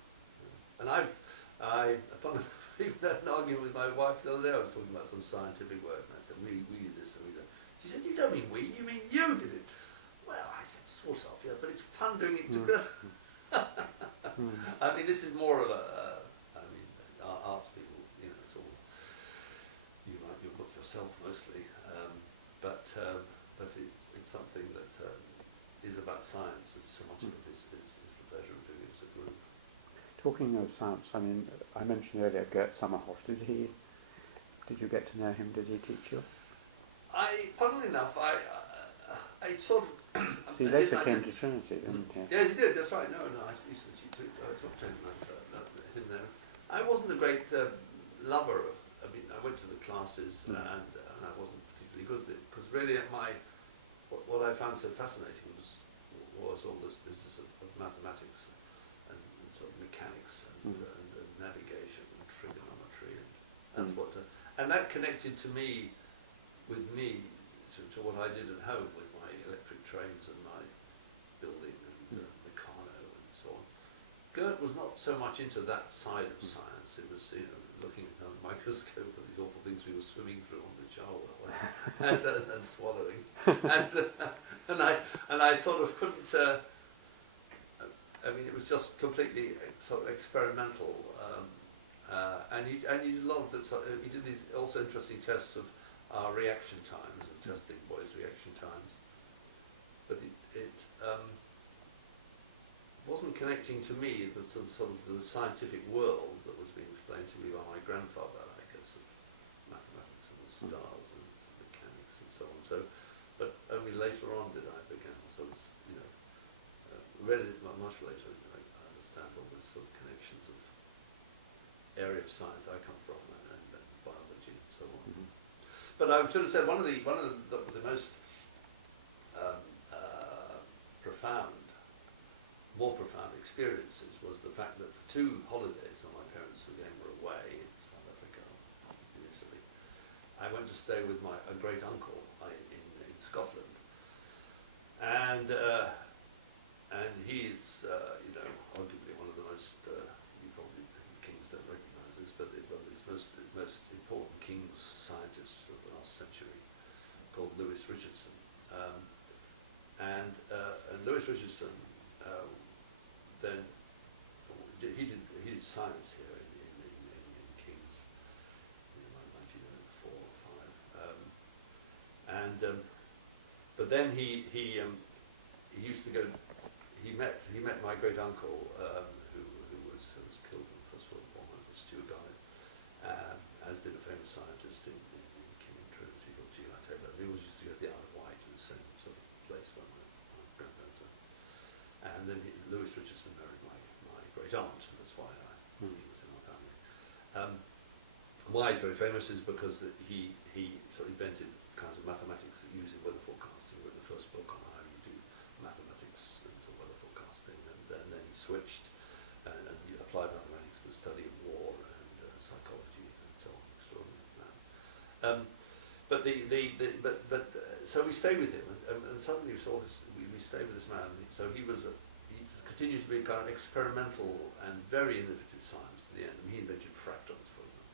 And I even had an argument with my wife the other day. I was talking about some scientific work, and I said, we did this and we did that. She said, you don't mean we, you mean you did it. Well, I said, sort of, yeah, but it's fun doing it together. I mean, this is more of arts people, it's all, you write your book yourself mostly, but it's something that is about science. It's so much of it is the pleasure of doing it as a group. Talking of science, I mean, I mentioned earlier Gert Sommerhoff. Did you get to know him? Did he teach you? Funnily enough, I sort of. So he later came to Trinity, didn't he? Yes, he did. That's right. No, I used to talk to him there. I wasn't a great lover of. I mean, I went to the classes and I wasn't particularly good at it because really what I found so fascinating was all this business of mathematics and sort of mechanics and navigation and trigonometry and that's what. And that connected to me to what I did at home with my electric trains and my building and Meccano and so on. Gert was not so much into that side of science. It was, looking at a microscope at these awful things we were swimming through on the Jawa and swallowing. And I sort of couldn't. I mean, it was just completely sort of experimental. And he did a lot of this. He did these also interesting tests of our reaction times and testing boys' reaction times, but it wasn't connecting to me the sort of the scientific world that was being explained to me by my grandfather, I guess, of mathematics and the stars and mechanics and so on. So, but only later on did I begin sort of, read it much later. I understand all this sort of connections of area of science I come from and biology and so on. But I would sort of say one of the most more profound experiences was the fact that for 2 holidays when my parents again were away in South Africa, in Italy, I went to stay with a great uncle in Scotland, and he's arguably one of the most you probably kings don't recognise this, but one of his most important kings scientists of the last century, called Lewis Richardson, and Lewis Richardson then he did science here in Kings in 1904 or 5, but then he used to go. He met my great uncle who was killed in the First World War, was Stuart Guide, as did a famous scientist in King and Trinity called G.I. Taylor. They always used to go to the Isle of Wight, in the same sort of place where my grandparents are. And then Lewis Richardson married my great aunt, and that's why he was in our family. Why he's very famous is because he sort of invented kinds of mathematics that use in weather forecasting. He wrote the first book on how you do mathematics and sort of weather forecasting, and then he switched and he applied mathematics to the study of war and psychology and so on. Extraordinary man. So we stayed with him, and suddenly we saw this. We stayed with this man. So he continued to be kind of experimental and very innovative science to the end. I mean, he invented fractals, for example,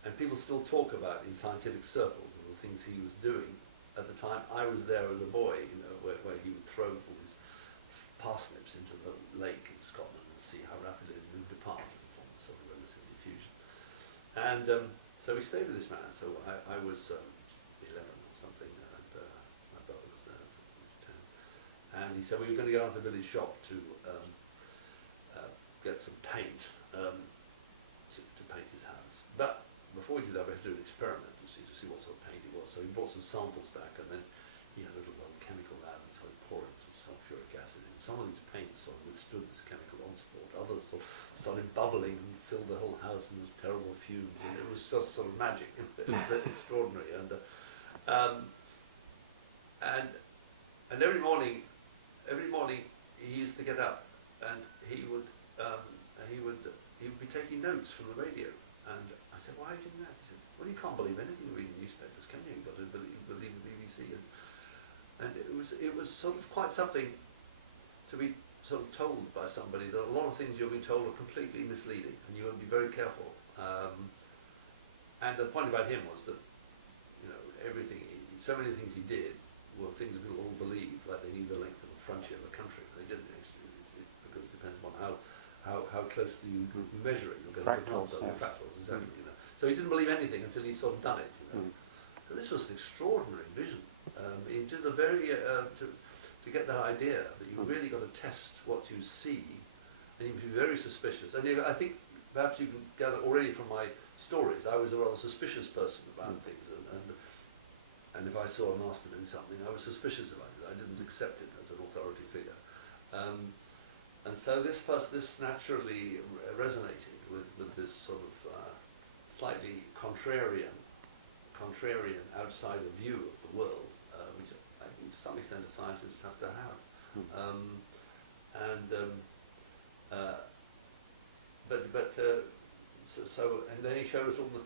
and people still talk about in scientific circles and the things he was doing. At the time I was there as a boy, where he would throw all these parsnips into the lake in Scotland and see how rapidly it moved apart and form sort of relative diffusion. And so we stayed with this man. So I was 11 or something, and my brother was there, so he was 10. And he said we were going to go down to the village shop to get some paint to paint his house. But before we did that, we had to do an experiment to see what sort of paint it was. So he brought some samples back, and then he had a little chemical lab and started pouring some sulfuric acid in. Some of these paints sort of withstood this chemical onslaught. Others sort of started bubbling and filled the whole house in this terrible fumes. And it was just sort of magic. It was extraordinary. And every morning he used to get up, and he would be taking notes from the radio. And I said, "Why are you doing that?" He said, "Well, you can't believe anything reading newspapers, can you? You've got to believe the BBC." And it was sort of quite something to be sort of told by somebody that a lot of things you're being told are completely misleading, and you want to be very careful. And the point about him was that, so many things he did were things that people all believed, like they knew the length of the frontier of a country. They didn't, because it depends on how closely you measure it. You're going Fractals, to fractals, exactly. So he didn't believe anything until he'd sort of done it. So this was an extraordinary vision. It is a very to get that idea that you've really got to test what you see, and you can be very suspicious. And I think perhaps you can gather already from my stories, I was a rather suspicious person about things, and if I saw a master doing something, I was suspicious about it. I didn't accept it as an authority figure. And so this naturally resonated with this sort of slightly contrarian outsider view of the world, which I think to some extent scientists have to have. And then he showed us all the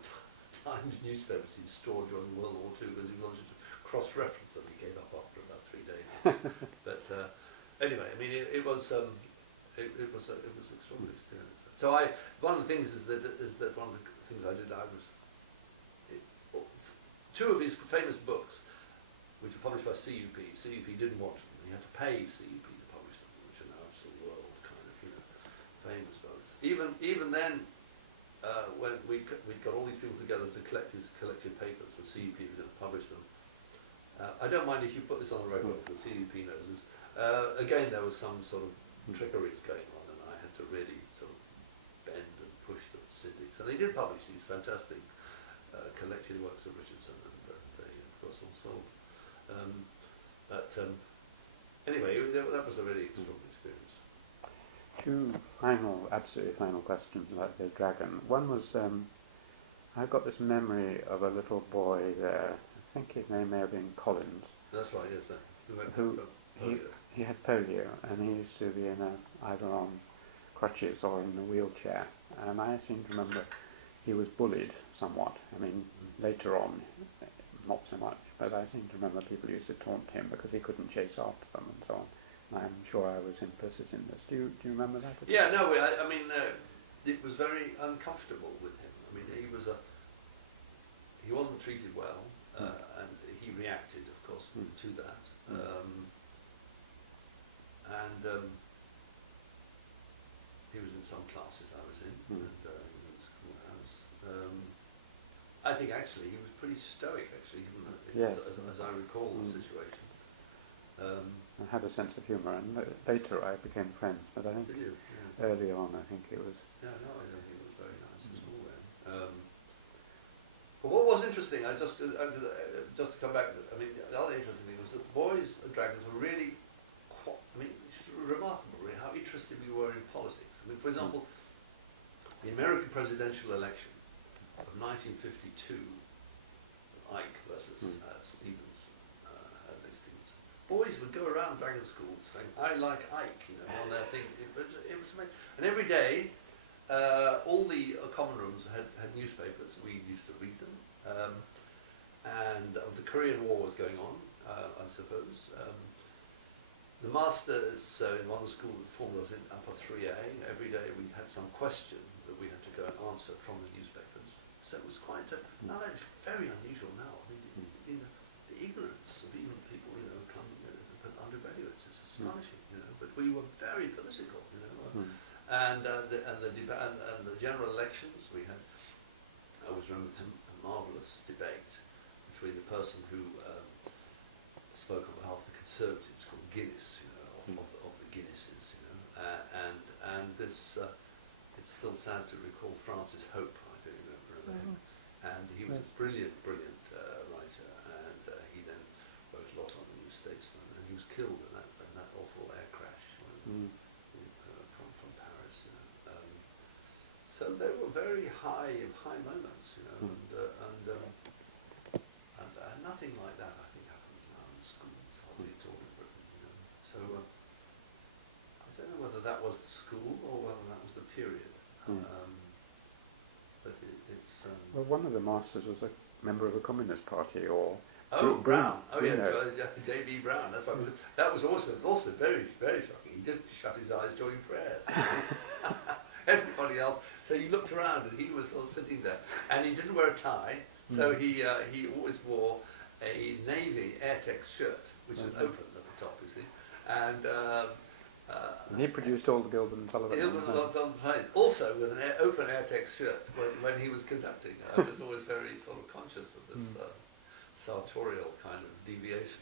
Times newspapers he stored during World War II because he wanted to cross-reference them. He gave up after about 3 days. But anyway, I mean, it was an extraordinary experience. So one of the things is that one of the things I did, two of his famous books, which were published by CUP didn't want them. He had to pay CUP to publish them, which are now sort of world kind of famous books. Even then, when we got all these people together to collect his collected papers for CUP were going to publish them. I don't mind if you put this on the record, because CUP knows this. Again, there was some sort of trickeries going on, and I had to really sort of bend and push the syndics. And they did publish these fantastic collected works of Richardson, and they, of course, all sold. Anyway, that was a really extraordinary experience. Two absolutely final questions about the dragon. One was, I've got this memory of a little boy there. I think his name may have been Collins. That's right, yes, sir. He had polio, and he used to be either on crutches or in a wheelchair. And I seem to remember he was bullied somewhat. I mean, later on, not so much, but I seem to remember people used to taunt him because he couldn't chase after them and so on. I'm sure I was implicit in this. Do you remember that? Yeah, no, I mean, it was very uncomfortable with him. I mean, he wasn't treated well, and he reacted, of course, to that. He was in some classes I was in, and he was in the schoolhouse. I think actually he was pretty stoic, actually, yes. as I recall the situation. I had a sense of humour, and later I became friends, but I think early on I think it was... Yeah, no, I don't think it was very nice at all then. But what was interesting, just to come back, I mean, the other interesting thing was that boys and dragons were really, remarkable, really, how interested we were in politics. I mean, for example, the American presidential election of 1952, Ike versus Stevenson, boys would go around dragon schools saying, "I like Ike," on their thing. It was amazing. And every day, all the common rooms had newspapers. We used to read them. And the Korean War was going on, I suppose. The masters in one school formed us in upper 3A. Every day we had some question that we had to go and answer from the newspapers. So it was quite now that is very unusual now. I mean, the ignorance of even people, undergraduates is astonishing, But we were very political, And the general elections we had. I always remember a marvellous debate between the person who spoke on behalf of the Conservatives, called Guinness, of the Guinnesses, and this. It's still sad to recall Francis Hope. I don't remember her name, and he was a brilliant writer, and he then wrote a lot on the New Statesman, and he was killed in that awful air crash from Paris. So there were very high moments, and nothing like that I think happens now in schools, hardly at all in Britain. So I don't know whether that was the school or whether that was the period. But it's well, one of the masters was a member of a Communist Party, or Brown. J.B. Brown. That's why that was also very, very shocking. He didn't shut his eyes during prayers. Everybody else. So he looked around, and he was sort of sitting there, and he didn't wear a tie. So he always wore a navy Airtex shirt, which was open at the top, you see, and he produced all the Gilbert and Sullivan. Also with an open Airtex shirt when he was conducting. I was always very sort of conscious of this. sartorial kind of deviation.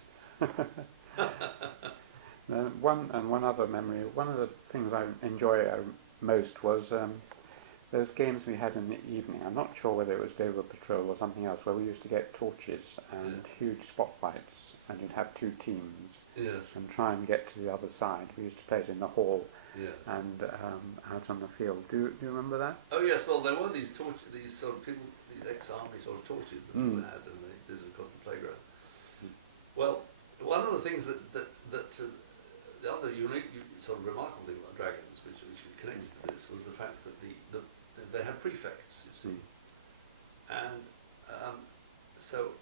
One other memory. One of the things I enjoy most was those games we had in the evening. I'm not sure whether it was Dover Patrol or something else, where we used to get torches and huge spotlights, and you'd have two teams and try and get to the other side. We used to play it in the hall and out on the field. Do you remember that? Oh yes, well there were these torches, these sort of people, these ex-army sort of torches that people had, and they did it across the playground. Well, one of the things that the other unique, sort of remarkable thing about dragons, which connects to this, was the fact that they had prefects, you see, and so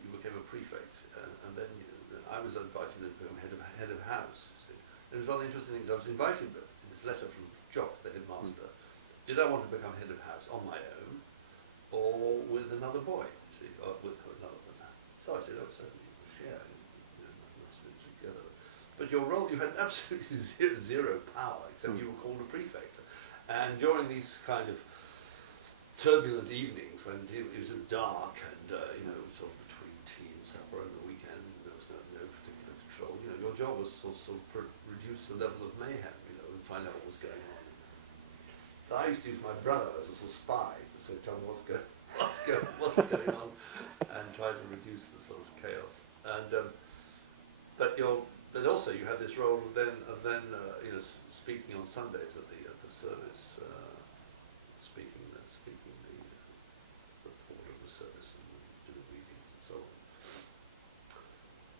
you became a prefect, and then I was invited to become head of house. You see. It was one of the interesting things. I was invited in this letter from Jock, the headmaster. Did I want to become head of house on my own, or with another boy? You see, or with another one? So I said, oh, certainly we'll share. Let's live together. But your role, you had absolutely zero power, except you were called a prefect. And during these kind of turbulent evenings, when it was dark and sort of between tea and supper over the weekend, there was no particular control. Your job was to sort of reduce the level of mayhem, and find out what was going on. So I used to use my brother as a sort of spy to say, tell me what's going on, and try to reduce the sort of chaos. And but also you had this role of then speaking on Sundays at the service, speaking the report of the service and doing readings and so on.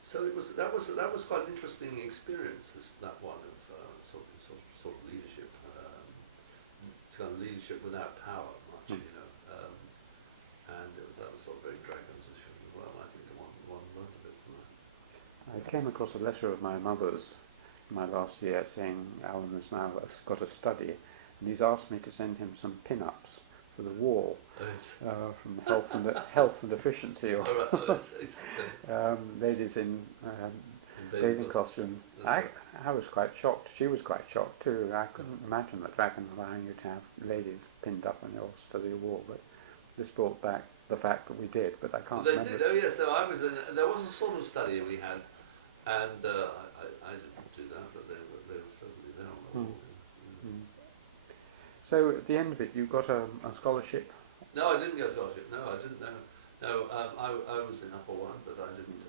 So that was quite an interesting experience. That one of sort of leadership, kind of leadership without power, much and that was sort of very Dragons-ish as well. I think one learned a bit from that. I came across a letter of my mother's in my last year saying Alan has now got a study, and he's asked me to send him some pin-ups for the wall from health and efficiency, or ladies in bathing costumes. I was quite shocked. She was quite shocked too. I couldn't imagine that Dragon allowing you to have ladies pinned up on your study wall, but this brought back the fact that we did, but I can't remember. They did, oh yes, no, there was a sort of study we had, and I didn't do that, but they were certainly there on the wall. So at the end of it, you got a scholarship? No, I didn't get a scholarship. No, I didn't. No, I was in upper one, but I didn't.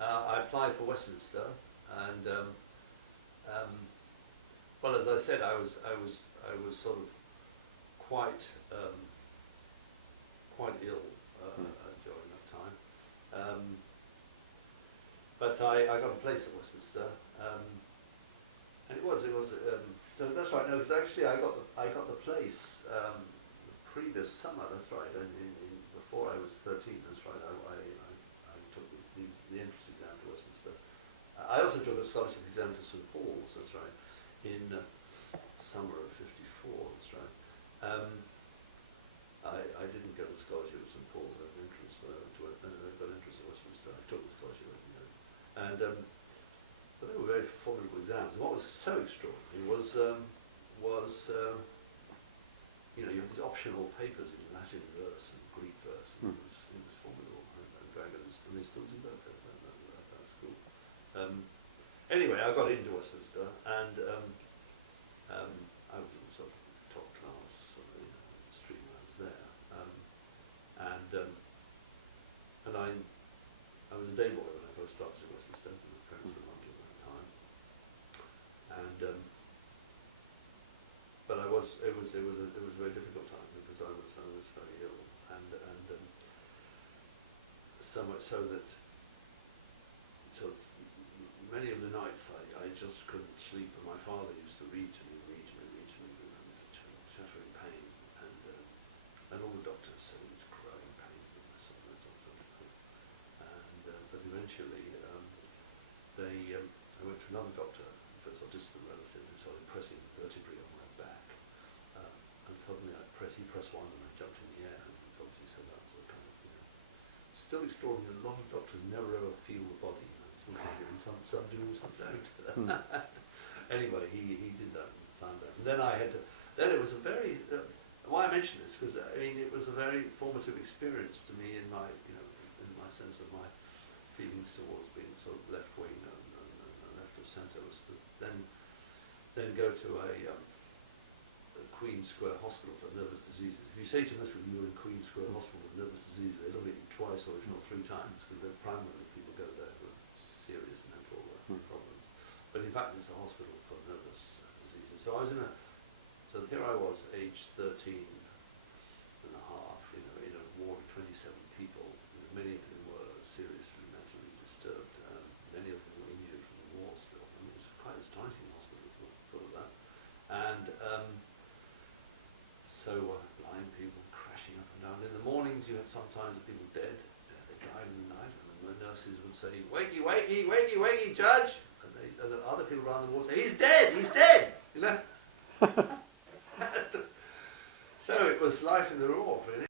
I applied for Westminster, and well, as I said, I was sort of quite ill during that time. But I got a place at Westminster, and it was. So that's right. No, because actually I got the place the previous summer. That's right. Before I was 13. That's right. I took the entrance exam to Westminster. I also took a scholarship exam to St Paul's. That's right. In summer of '54. That's right. I didn't get a scholarship at St Paul's. I got entrance at Westminster. I took the scholarship, and but they were very formidable exams. And what was so extraordinary was you have these optional papers in Latin verse and Greek verse, and it was formidable. And Dragons, and they still do that at school. Anyway, I got into Westminster, and I was in sort of top class stream when I was there, and I was a day boy when I first started at Westminster. My parents were not at that time, and but it was a very difficult time because I was very ill, and so much so that sort of many of the nights I just couldn't sleep, and my father used to read to me with shattering pain, and all the doctors said it was growing pains and this and that sort of thing. And but eventually I went to another doctor, a distant relative, who started pressing the vertebrae on my back, and suddenly he pressed one and I jumped in the air, and he obviously said that was a kind of, still extraordinary. A lot of doctors never ever feel the body. Some do, some don't. Anyway, he did that and found that. And then then it was a very, why I mention this, because I mean it was a very formative experience to me in my, in sense of my feelings towards being sort of left wing and left of centre was to then go to a Queen Square Hospital for nervous diseases. If you say to them, you're in Queen Square Hospital for nervous diseases, they look at you twice or if not three times, because they're primarily people go there with serious mental problems. But in fact, it's a hospital for nervous diseases. So I was so here I was, aged 13 and a half, in a ward of 27 people. Many of them were seriously mentally disturbed. Many of them were injured from the war still. I mean, it was quite astonishing hospital full of that. And so blind people crashing up and down. In the mornings you had sometimes people dead, they died in the night, and the nurses would say, wakey, wakey, wakey, wakey, Judge! And the other people around the ward say, he's dead, you know? So it was life in the raw, really.